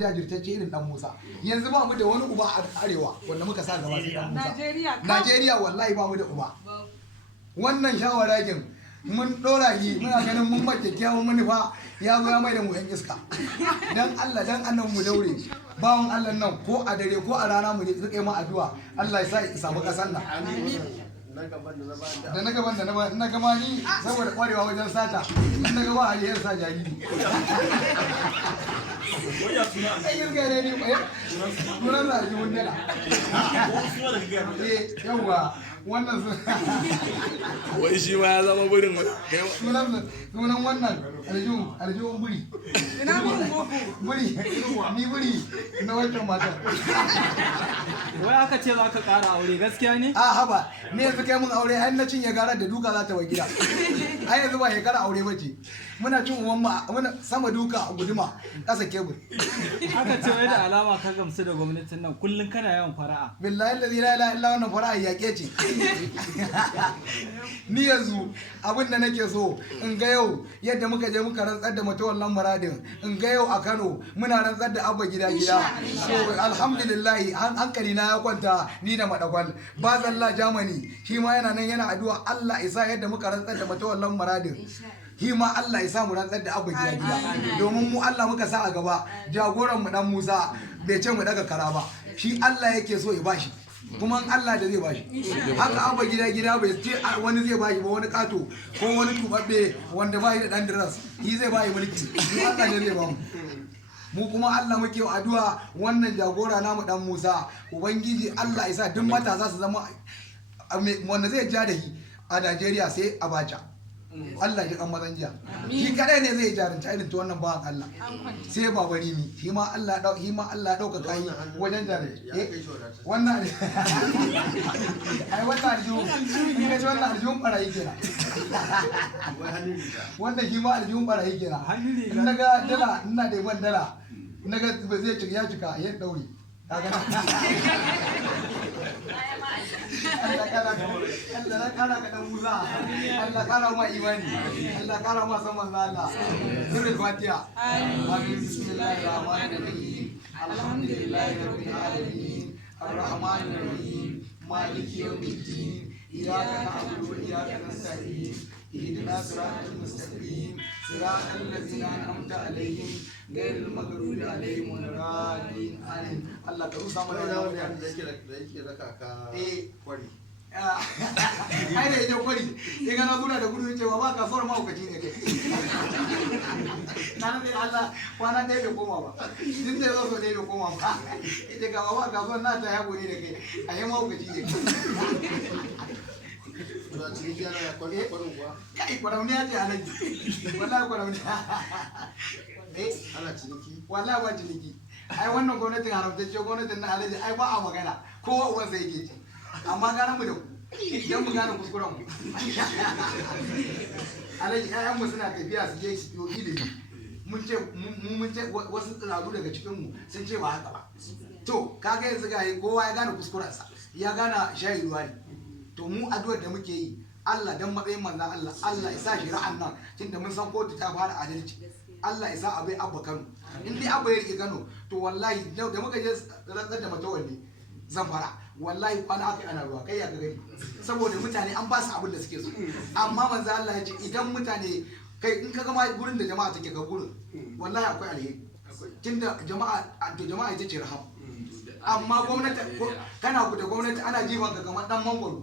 jajirtacce irin dan Musa. Yanzu ba mu da wani uba a arewa wanda muka sa gaba sai dan Musa. Najeriya wallahi ba mu da uba. Wannan shawaragin mun dora shi muna ganin mun ba kyakkyawan manufa ya zo ya mai da mu yan iska. Dan Allah dan annan mu daure. Bawon Allah nan ko a dare ko a rana mu rike ma addu'a Allah ya sa ya samu kasan nan. Da na gaban da na gama ni saboda kwarewa wajen sata na gaba a yi sa jariri. Ayyar gane ne kwaye sunan da aljihun dala. Yawwa wannan wai shi ma ya zama burin sunan wannan aljihun buri. Buri ni buri na wancan matan. Wai aka ce za ka ƙara aure gaskiya ne? A haba ne yanzu kai mun aure ai na cinye garar da duka za ta wa gida. Ai yanzu ba shekara aure bace. Muna cin uwan muna sama duka a guduma ƙasa kebur. Aka ce wai da alama ka gamsu da gwamnatin nan kullum kana yawan fara'a. Billahi la ilaha illa wannan fara'a yaƙe ce. Ni yanzu abin da nake so in ga yau yadda muka je muka rantsar da matawallan muradin in ga yau a Kano muna rantsar da abba gida. So alhamdulillah hankali na ya kwanta ni da madagwal ba zalla Germany shi ma yana nan yana addu'a Allah isa yadda muka rantsar da matawallan muradin. Shi ma Allah ya sa mu rantsar da abba gida domin mu Allah muka sa a gaba jagoran mu dan Musa bai ce mu daga kara ba shi Allah yake so ya bashi kuma Allah da zai bashi haka abba gida bai ce wani zai bashi ba wani kato ko wani tubabbe wanda ba shi da dan diras shi zai bashi mulki shi Allah ne zai ba mu kuma Allah muke addu'a wannan jagora namu dan Musa ubangiji Allah ya sa duk matasa su zama wanda zai ja da shi a Najeriya sai Abacha Allah ya kan mazan jiya shi kadai ne zai jarunta irin ta wannan bawan Allah sai babari mi shi ma Allah dauka kai wajen jare wannan ai wannan aljihun ne ce wannan aljihun barayi kenan wannan shi ma aljihun barayi kenan naga dala ina da ban dala naga ba zai cika ya cika ya daure kaga Allah kara ka dan Musa Allah kara ma imani Allah kara ma san manzo Allah sirrin fatiha amin bismillahir rahmanir rahim alhamdulillahi rabbil alamin arrahmanir rahim maliki yawmiddin iyyaka na'budu wa iyyaka nasta'in ihdinas siratal mustaqim siratal ladzina an'amta alaihim غير المغضوب عليهم ولا الضالين آمين الله كروسا mana da yake raka ka kwari ai da yake kwari sai ga na zura da gudu yace ba ka fara mahaukaci ne kai nan ne Allah kwana dai bai koma ba din da zo dai bai koma ba ita ga ba ka zo na ta yabo ne da kai ai mahaukaci ne kai kwarauni ya ce alaji wallahi kwarauni ana ciniki wallahi ba ciniki ai wannan gwamnatin haramtacce gwamnatin na alaji ai ba a magana kowa uwansa yake ci amma gara mu da ku idan mu gane kuskuren mu alaji ƴaƴan mu suna tafiya su je su yi ilimi mun ce wasu tsirarru daga cikin mu sun ce ba haka ba to kaga yanzu ga kowa ya gane kuskurensa ya gane shayi ruwa ne to mu addu'ar da muke yi Allah dan matsayin manzon Allah ya sa shi ra'an nan tunda mun san kotu ta fara adalci Allah ya sa abai abba Kano in dai abba ya rike Kano to wallahi da muka je rantsar da matawalli Zamfara wallahi kwana aka ana ruwa kai ya ga gani saboda mutane an ba su abin da suke so amma manzo Allah ya ce idan mutane kai in ka ga ma gurin da jama'a take ga gurin wallahi akwai alheri tunda jama'a ita ce rahama amma gwamnati kana da gwamnati ana jiban ka kamar dan mangwaro